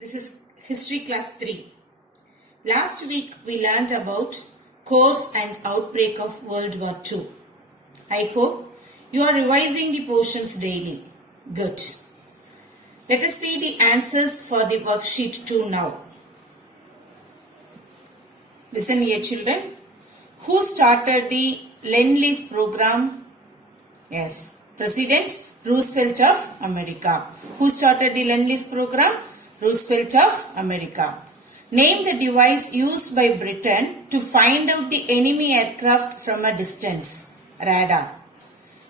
This is History Class 3. Last week we learned about cause and outbreak of World War II. I hope you are revising the portions daily. Good. Let us see the answers for the worksheet 2 now. Listen here, children. Who started the Lend-Lease program? Yes, President Roosevelt of America. Who started the Lend-Lease program? Roosevelt of America. Name the device used by Britain to find out the enemy aircraft from a distance. Radar.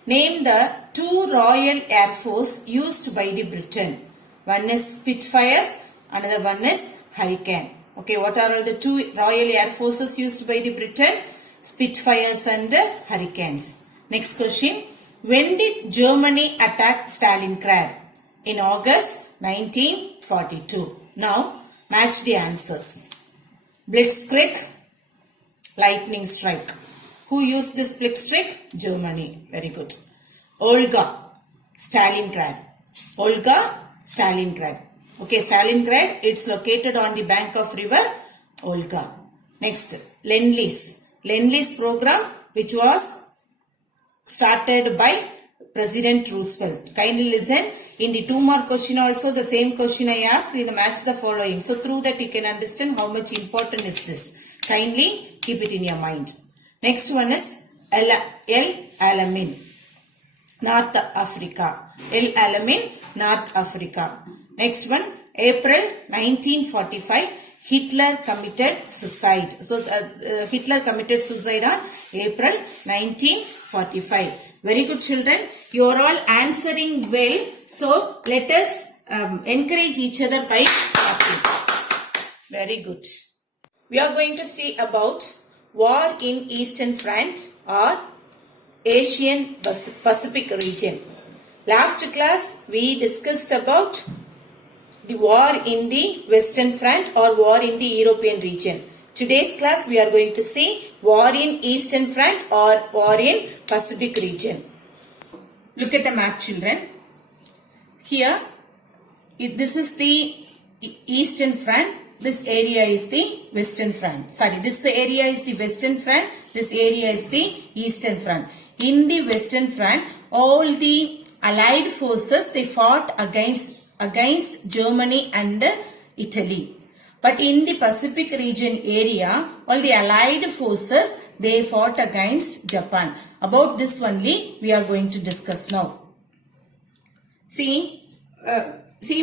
Name the two Royal Air Force used by the Britain. One is Spitfires, another one is Hurricane. Okay, what are all the two Royal Air Forces used by the Britain? Spitfires and Hurricanes. Next question. When did Germany attack Stalingrad? In August 1942. Now, match the answers. Blitzkrieg, lightning strike. Who used this Blitzkrieg? Germany. Very good. Olga, Stalingrad. Olga, Stalingrad. Okay, Stalingrad, it's located on the bank of river Olga. Next, Lend-Lease. Lend-Lease program which was started by President Roosevelt. Kindly listen. In the 2 mark question also the same question I asked, we will match the following. So through that you can understand how much important is this. Kindly keep it in your mind. Next one is El Alamein, North Africa. El Alamein, North Africa. Next one, April 1945, Hitler committed suicide. So Hitler committed suicide on April 1945. Very good, children. You are all answering well. So let us encourage each other by clapping. Very good. We are going to see about war in Eastern Front or Asian Pacific region. Last class we discussed about the war in the Western Front or war in the European region. Today's class we are going to see war in Eastern Front or war in Pacific region. Look at the map, children. Here, this is the Eastern Front. This area is the Western Front. Sorry, this area is the Western Front. This area is the Eastern Front. In the Western Front, all the Allied forces, they fought against Germany and Italy. But in the Pacific region area, all the Allied forces, they fought against Japan. About this only we are going to discuss now. See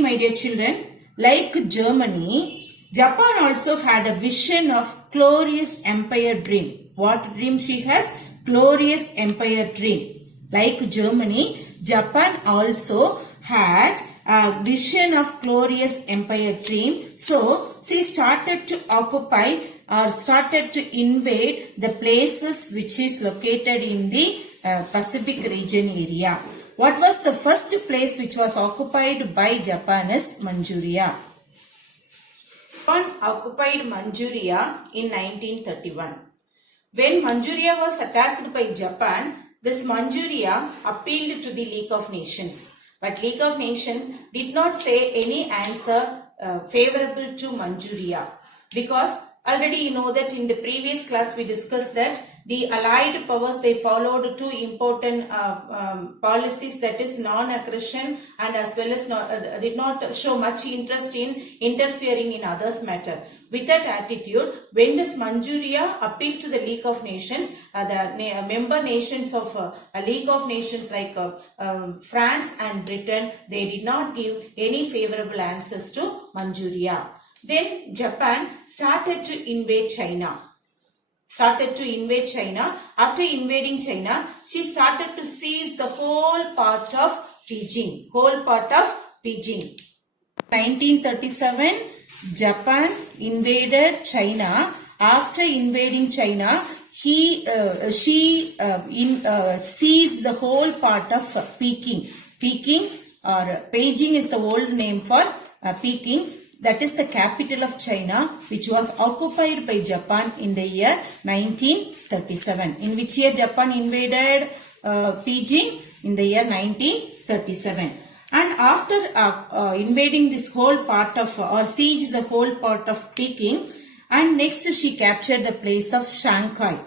my dear children, like Germany, Japan also had a vision of glorious empire dream. What dream she has? Glorious empire dream. Like Germany, Japan also had a vision of glorious empire dream. So, she started to occupy or started to invade the places which is located in the Pacific region area. What was the first place which was occupied by Japan is Manchuria. Japan occupied Manchuria in 1931. When Manchuria was attacked by Japan, this Manchuria appealed to the League of Nations. But League of Nations did not say any answer favorable to Manchuria. Because already you know that in the previous class we discussed that the Allied powers, they followed two important policies, that is non-aggression and as well as did not show much interest in interfering in others' matter. With that attitude, when this Manchuria appealed to the League of Nations, the member nations of League of Nations like France and Britain, they did not give any favorable answers to Manchuria. Then Japan started to invade China. After invading China, she started to seize the whole part of Beijing. 1937, Japan invaded China. After invading China, she seized the whole part of Peking. Beijing is the old name for Peking. That is the capital of China, which was occupied by Japan in the year 1937. In which year Japan invaded Beijing? In the year 1937. And after invading this whole part of or siege the whole part of Peking, and next she captured the place of Shanghai.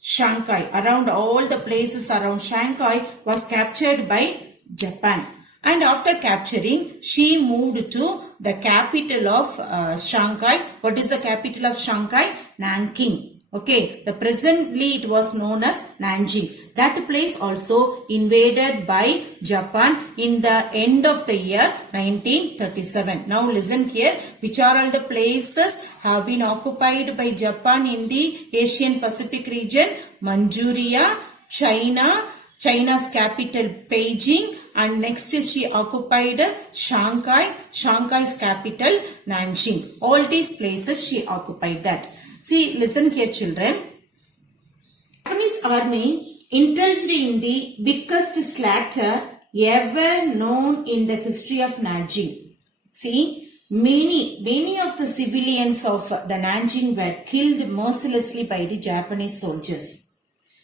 Shanghai, around all the places around Shanghai was captured by Japan. And after capturing, she moved to the capital of Shanghai. What is the capital of Shanghai? Nanking. Okay, the presently it was known as Nanjing. That place also invaded by Japan in the end of the year 1937. Now listen here, which are all the places have been occupied by Japan in the Asian Pacific region? Manchuria, China, China's capital Beijing, and next she occupied Shanghai, Shanghai's capital Nanjing. All these places she occupied that. See, listen here children. Japanese army indulged in the biggest slaughter ever known in the history of Nanjing. See, many of the civilians of the Nanjing were killed mercilessly by the Japanese soldiers.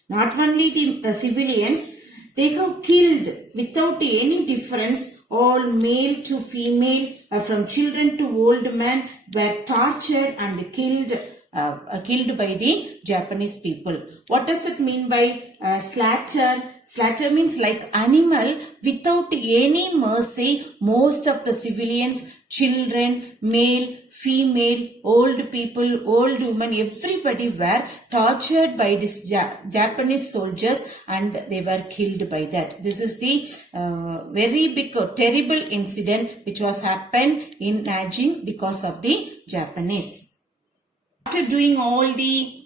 Not only the civilians, they have killed without any difference. All male to female, from children to old men were tortured and killed by the Japanese people. What does it mean by slaughter? Slaughter means like animal without any mercy. Most of the civilians, children, male, female, old people, old women, everybody were tortured by these Japanese soldiers and they were killed by that. This is the very big terrible incident which was happened in Nanjing because of the Japanese. After doing all the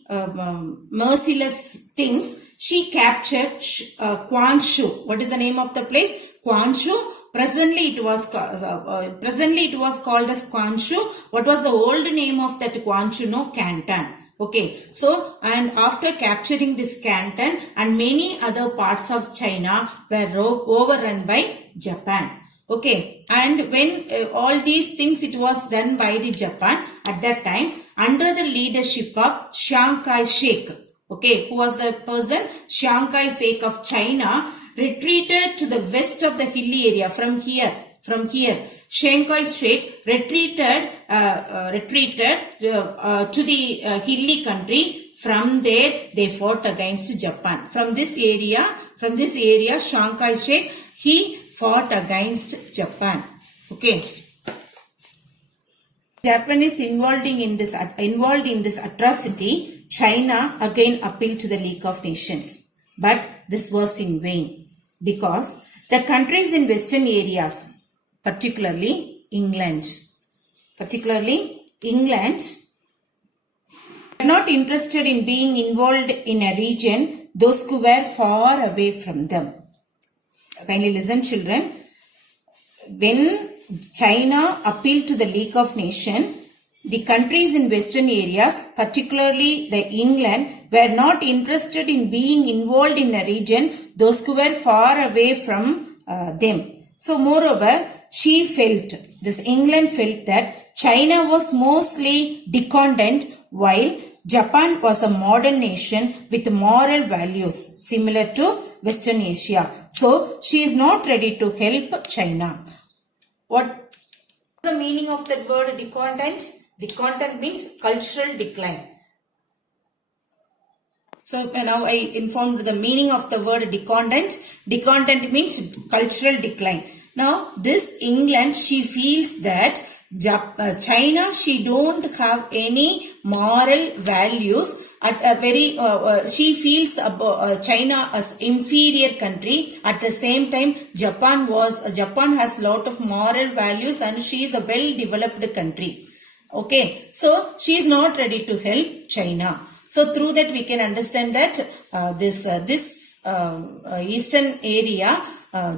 merciless things, she captured Quanshu. What is the name of the place? Quanshu. Presently it was called as Quanshu. What was the old name of that Quanshu? No, Canton. Okay, so and after capturing this Canton and many other parts of China were overrun by Japan. Okay, and when all these things it was done by the Japan at that time under the leadership of Chiang Kai-shek. Okay, who was the person? Chiang Kai-shek of China retreated to the west of the hilly area from here. Chiang Kai-shek retreated to the hilly country. From there, they fought against Japan. From this area, Chiang Kai-shek, he fought against Japan. Okay. Japanese involved in this atrocity, China again appealed to the League of Nations. But this was in vain because the countries in western areas, particularly England, were not interested in being involved in a region those who were far away from them. Kindly listen children. When China appealed to the League of Nations, the countries in western areas, particularly the England, were not interested in being involved in a region those who were far away from them. So moreover, England felt that China was mostly decadent while Japan was a modern nation with moral values similar to Western Asia. So she is not ready to help China. What is the meaning of that word decadent? Decadent means cultural decline. So now I informed the meaning of the word decadent. Decadent means cultural decline. Now this England, she feels that China, she don't have any moral values. At a very, she feels China as inferior country. At the same time, Japan has lot of moral values and she is a well-developed country. Okay, so she is not ready to help China. So through that we can understand that this eastern area,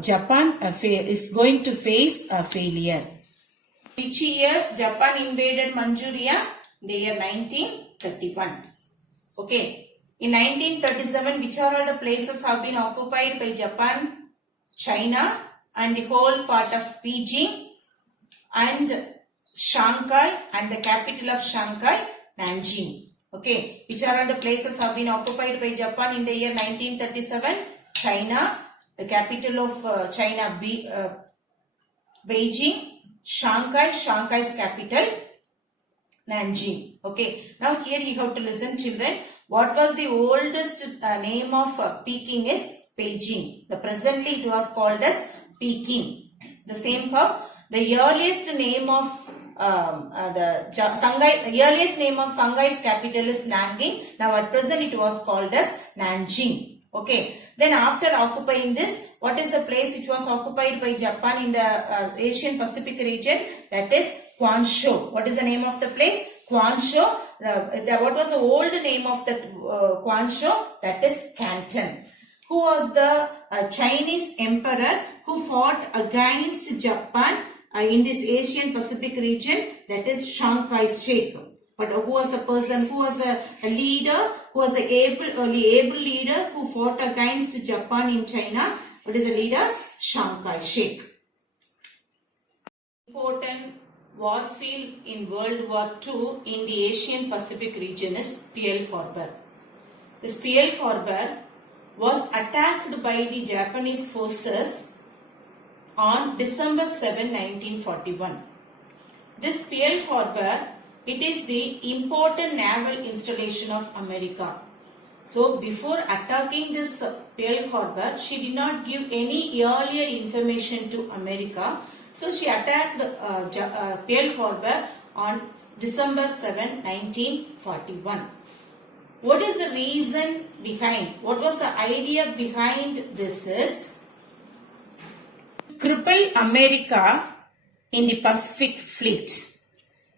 Japan is going to face a failure. Which year Japan invaded Manchuria? In the year 1931. Okay. In 1937, which are all the places have been occupied by Japan? China and the whole part of Beijing and Shanghai and the capital of Shanghai, Nanjing. Okay. Which are all the places have been occupied by Japan in the year 1937? China, the capital of China, Beijing, Shanghai's capital, Nanjing. Okay, now here you have to listen, children. What was the oldest name of Peking is Beijing. The presently it was called as Peking. The same for the earliest name of Shanghai's capital is Nanjing. Now at present it was called as Nanjing. Okay. Then after occupying this, what is the place which was occupied by Japan in the Asian Pacific region? That is Quanzhou. What is the name of the place? Quanzhou. What was the old name of that Quanzhou? That is Canton. Who was the Chinese emperor who fought against Japan in this Asian Pacific region? That is Chiang Kai-shek. But who was the person, who was the leader, who was the able leader who fought against Japan in China? What is the leader? Chiang Kai-shek. Important war field in World War II in the Asian Pacific region is Pearl Harbor. This Pearl Harbor was attacked by the Japanese forces on December 7, 1941. This Pearl Harbor, it is the important naval installation of America. So before attacking this Pearl Harbor, she did not give any earlier information to America. So she attacked Pearl Harbor on December 7, 1941. What is the reason behind? What was the idea behind this is cripple America in the Pacific Fleet.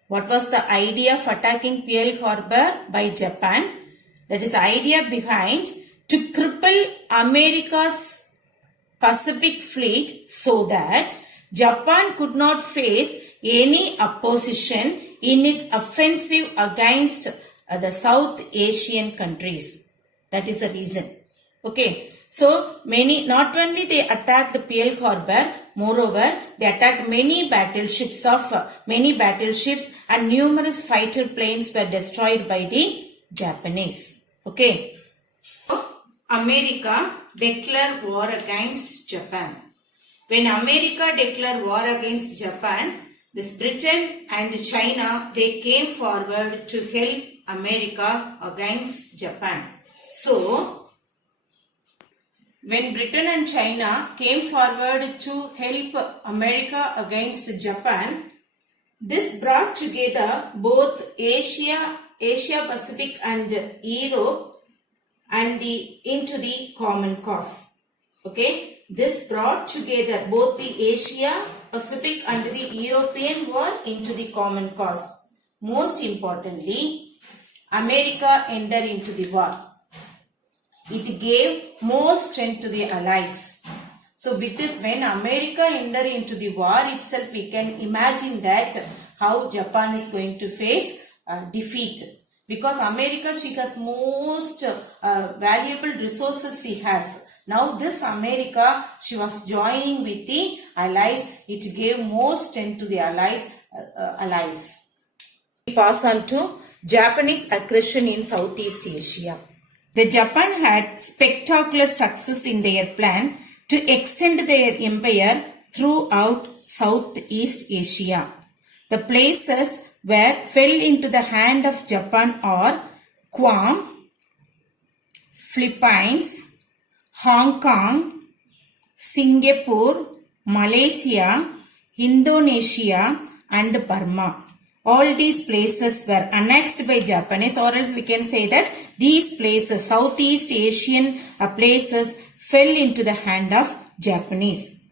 What was the idea of attacking Pearl Harbor by Japan? That is the idea behind to cripple America's Pacific Fleet so that Japan could not face any opposition in its offensive against the South Asian countries. That is the reason. Okay. So, not only they attacked Pearl Harbor, moreover, they attacked many battleships and numerous fighter planes were destroyed by the Japanese. Okay. America declared war against Japan. When America declared war against Japan, this Britain and China, they came forward to help America against Japan. So, when Britain and China came forward to help America against Japan, this brought together both Asia Pacific and Europe and into the common cause. Okay, this brought together both the Asia Pacific and the European war into the common cause. Most importantly, America entered into the war. It gave more strength to the allies. So with this, when America entered into the war itself, we can imagine that how Japan is going to face defeat. Because America, she has most valuable resources she has. Now this America, she was joining with the allies. It gave more strength to the allies. We pass on to Japanese aggression in Southeast Asia. The Japan had spectacular success in their plan to extend their empire throughout Southeast Asia. The places where fell into the hand of Japan are Guam, Philippines, Hong Kong, Singapore, Malaysia, Indonesia and Burma. All these places were annexed by Japanese, or else we can say that these places, Southeast Asian places, fell into the hand of Japanese.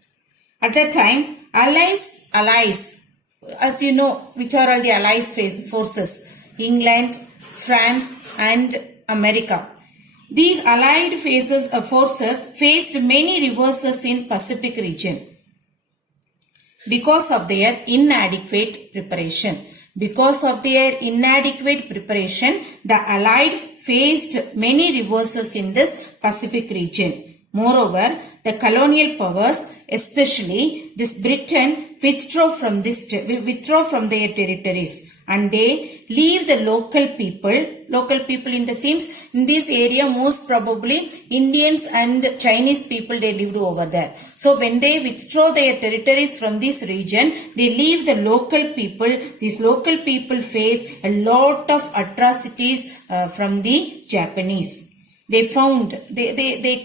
At that time, allies, as you know, which are all the allies forces? England, France and America. These allied forces faced many reverses in Pacific region because of their inadequate preparation. Because of their inadequate preparation, the Allied faced many reverses in this Pacific region. Moreover, the colonial powers, especially this Britain, withdraw from their territories, and they leave the local people in the sense, in this area most probably Indians and Chinese people, they lived over there. So when they withdraw their territories from this region, they leave the local people. These local people face a lot of atrocities from the Japanese. They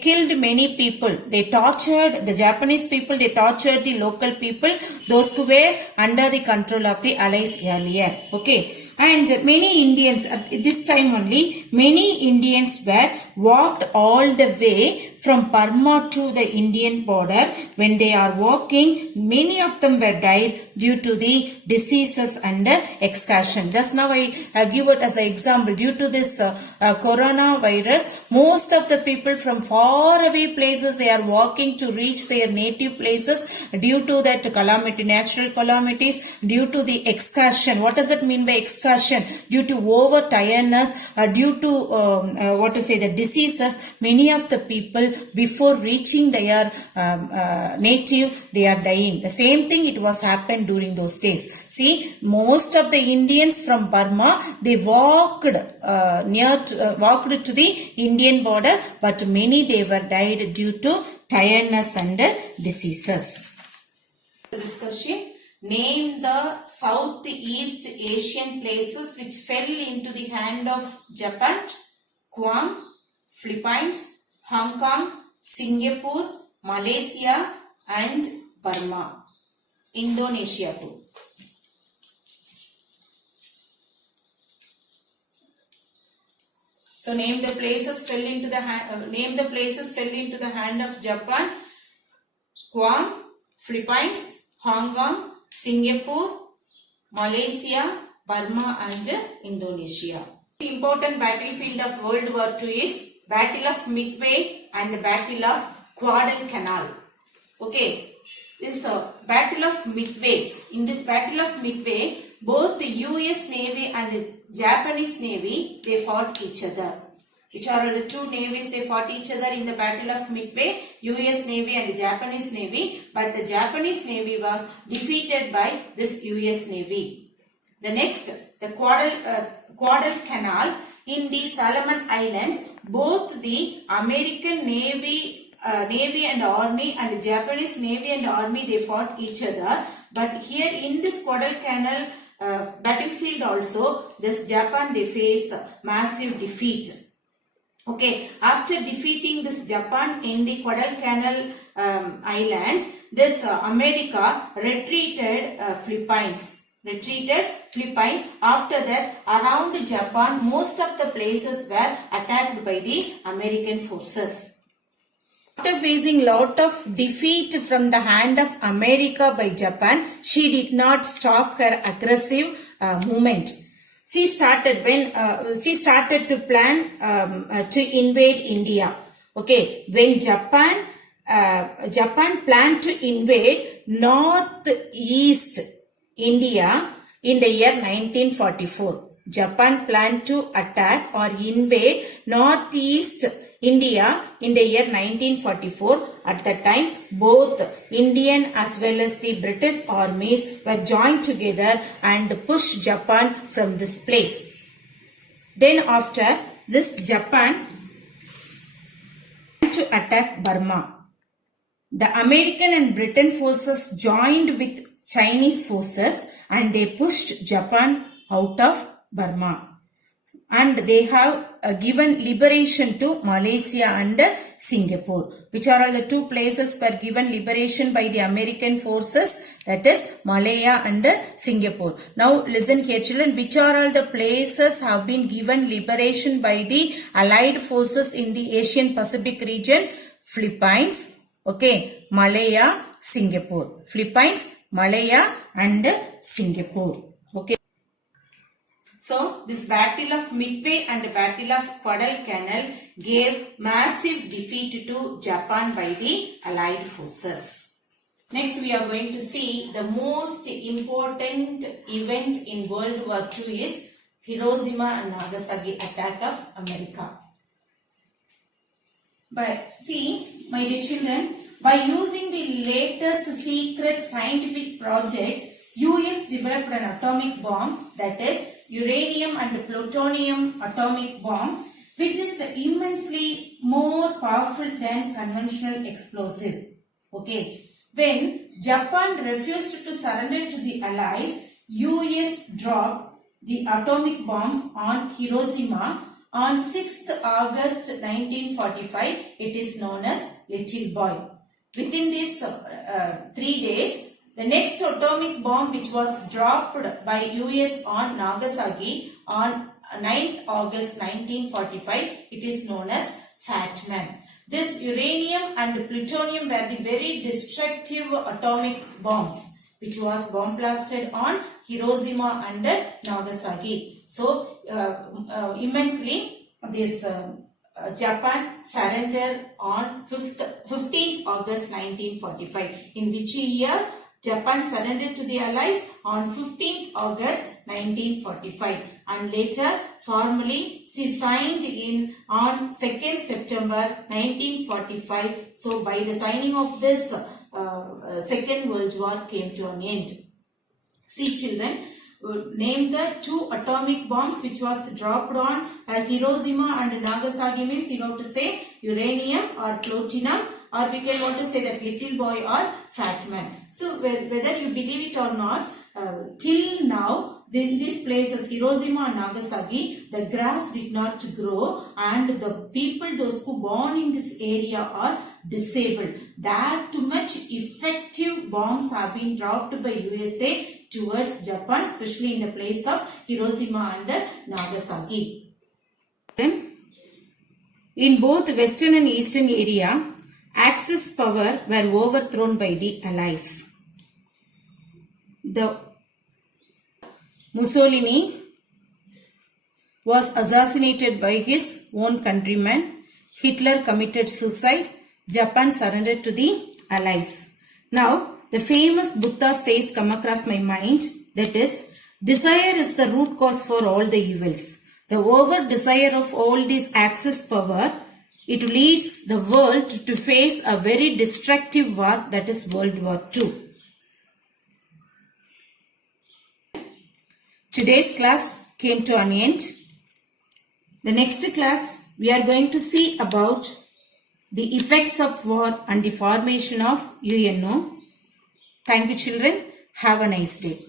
killed many people. They tortured the Japanese people. They tortured the local people, those who were under the control of the Allies earlier. Okay. And many Indians, at this time only, many Indians were walked all the way from Burma to the Indian border. When they are walking, many of them were died due to the diseases and excursion. Just now I give it as an example. Due to this coronavirus, most of the people from far away places, they are walking to reach their native places due to that calamity, natural calamities, due to the excursion. What does it mean by excursion? Due to over tiredness, due to the diseases, many of the people before reaching their native, they are dying. The same thing it was happened during those days. See, most of the Indians from Burma, they walked to the Indian border, but many they were died due to tiredness and diseases. Discussion. Name the Southeast Asian places which fell into the hand of Japan: Guam, Philippines, Hong Kong, Singapore, Malaysia and Burma. Indonesia too. So name the places fell into the hand of Japan: Guam, Philippines, Hong Kong, Singapore, Malaysia, Burma and Indonesia. The important battlefield of World War II is Battle of Midway and the Battle of Guadalcanal. Okay, this Battle of Midway. In this Battle of Midway, both the US Navy and the Japanese Navy, they fought each other. Which are the two navies, they fought each other in the Battle of Midway, US Navy and the Japanese Navy, but the Japanese Navy was defeated by this US Navy. The next, the Guadalcanal. In the Solomon Islands, both the American Navy and Army and the Japanese Navy and Army, they fought each other, but here in this Guadalcanal battlefield also, this Japan, they face massive defeat. Okay, after defeating this Japan in the Guadalcanal island, this America retreated Philippines. After that, around Japan, most of the places were attacked by the American forces. After facing lot of defeat from the hand of America by Japan, she did not stop her aggressive movement. She started to plan to invade India. Okay, when Japan planned to invade northeast India in the year 1944. Japan planned to attack or invade northeast India in the year 1944. At that time, both Indian as well as the British armies were joined together and pushed Japan from this place. Then after this, Japan to attack Burma. The American and Britain forces joined with Chinese forces and they pushed Japan out of Burma. And they have given liberation to Malaysia and Singapore, which are all the two places were given liberation by the American forces, that is Malaya and Singapore. Now listen here children, which are all the places have been given liberation by the Allied forces in the Asian Pacific region? Philippines, okay, Malaya, Singapore. Philippines, Malaya and Singapore. Okay. So, this Battle of Midway and the Battle of Guadalcanal gave massive defeat to Japan by the Allied forces. Next, we are going to see the most important event in World War II is Hiroshima and Nagasaki attack of America. But see, my dear children, By using the latest secret scientific project, US developed an atomic bomb, that is uranium and plutonium atomic bomb, which is immensely more powerful than conventional explosive. Okay. When Japan refused to surrender to the Allies, US dropped the atomic bombs on Hiroshima on 6th August 1945. It is known as Little Boy. Within these 3 days, the next atomic bomb which was dropped by US on Nagasaki on 9th August 1945, it is known as Fat Man. This uranium and plutonium were the very destructive atomic bombs which was bomb blasted on Hiroshima and Nagasaki. So, immensely this Japan surrendered on 15th August 1945. In which year Japan surrendered to the Allies? On 15th August 1945. And later formally she signed in on 2nd September 1945. So by the signing of this Second World War came to an end. See children, name the 2 atomic bombs which was dropped on Hiroshima and Nagasaki. Means you have to say uranium or plutonium, or we can want to say that Little Boy or Fat Man. So whether you believe it or not, till now in these places Hiroshima and Nagasaki, the grass did not grow and the people, those who born in this area, are disabled. That too much effective bombs have been dropped by USA towards Japan, especially in the place of Hiroshima and Nagasaki. In both western and eastern area, Axis power were overthrown by the Allies. The Mussolini was assassinated by his own countrymen. Hitler committed suicide. Japan surrendered to the Allies. Now, the famous Buddha says come across my mind, that is, desire is the root cause for all the evils. The over desire of all this Axis power, it leads the world to face a very destructive war, that is World War II. Today's class came to an end. The next class we are going to see about the effects of war and the formation of UNO. Thank you children. Have a nice day.